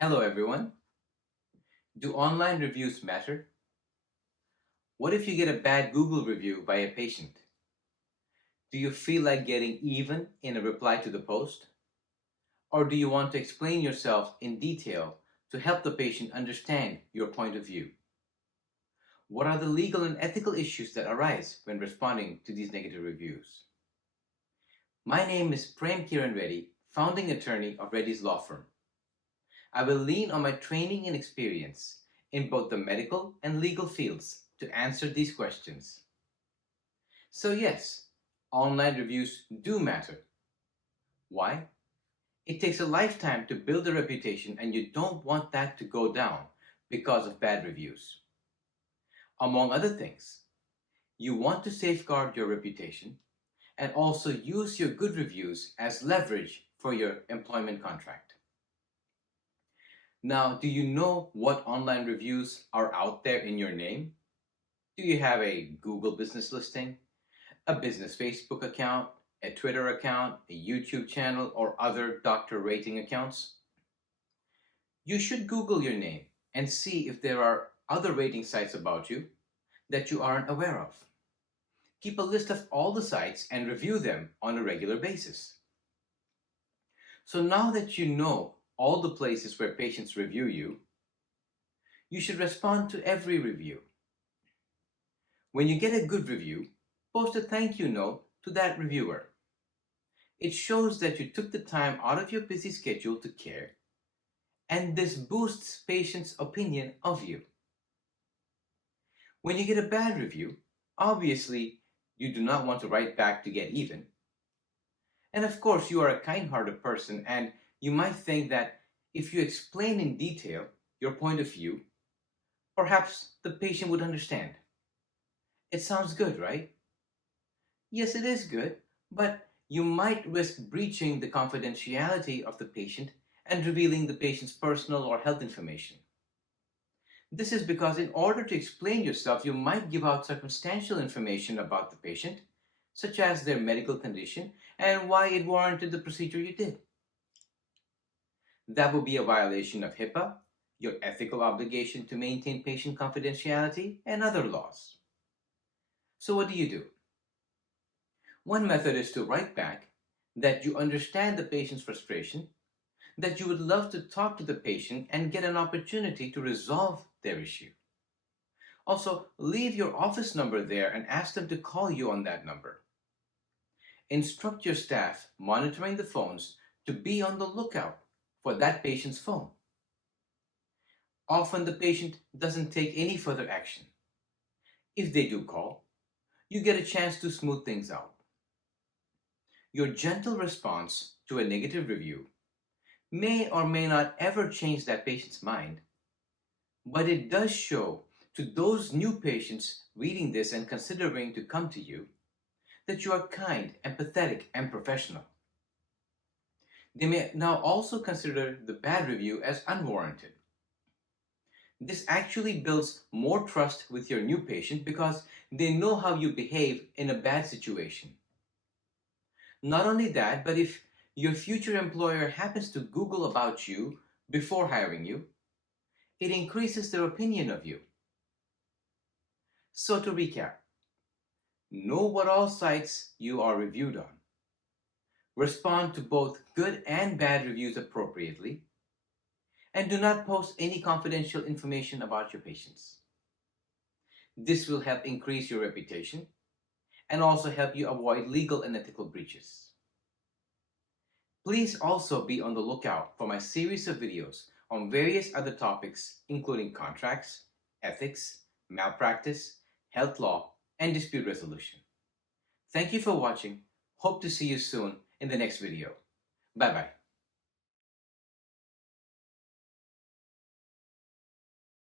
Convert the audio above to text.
Hello everyone. Do online reviews matter? What if you get a bad Google review by a patient? Do you feel like getting even in a reply to the post? Or do you want to explain yourself in detail to help the patient understand your point of view? What are the legal and ethical issues that arise when responding to these negative reviews? My name is Premkiranreddy, founding attorney of Reddy's Law Firm. I will lean on my training and experience in both the medical and legal fields to answer these questions. So yes, online reviews do matter. Why? It takes a lifetime to build a reputation and you don't want that to go down because of bad reviews. Among other things, you want to safeguard your reputation and also use your good reviews as leverage for your employment contract. Now, do you know what online reviews are out there in your name? Do you have a Google business listing, a business Facebook account, a Twitter account, a YouTube channel, or other doctor rating accounts? You should Google your name and see if there are other rating sites about you that you aren't aware of. Keep a list of all the sites and review them on a regular basis. So now that you know all the places where patients review you, you should respond to every review. When you get a good review, post a thank you note to that reviewer. It shows that you took the time out of your busy schedule to care, and this boosts patients' opinion of you. When you get a bad review, obviously you do not want to write back to get even. And of course, you are a kind-hearted person, and you might think that if you explain in detail your point of view, perhaps the patient would understand. It sounds good, right? Yes, it is good, but you might risk breaching the confidentiality of the patient and revealing the patient's personal or health information. This is because in order to explain yourself, you might give out circumstantial information about the patient, such as their medical condition and why it warranted the procedure you did. That would be a violation of HIPAA, your ethical obligation to maintain patient confidentiality, and other laws. So what do? One method is to write back that you understand the patient's frustration, that you would love to talk to the patient and get an opportunity to resolve their issue. Also, leave your office number there and ask them to call you on that number. Instruct your staff monitoring the phones to be on the lookout for that patient's phone. Often the patient doesn't take any further action. If they do call, you get a chance to smooth things out. Your gentle response to a negative review may or may not ever change that patient's mind, but it does show to those new patients reading this and considering to come to you that you are kind, empathetic, and professional. They may now also consider the bad review as unwarranted. This actually builds more trust with your new patient because they know how you behave in a bad situation. Not only that, but if your future employer happens to Google about you before hiring you, it increases their opinion of you. So to recap, know what all sites you are reviewed on. Respond to both good and bad reviews appropriately, and do not post any confidential information about your patients. This will help increase your reputation and also help you avoid legal and ethical breaches. Please also be on the lookout for my series of videos on various other topics including contracts, ethics, malpractice, health law, and dispute resolution. Thank you for watching. Hope to see you soon in the next video. Bye-bye.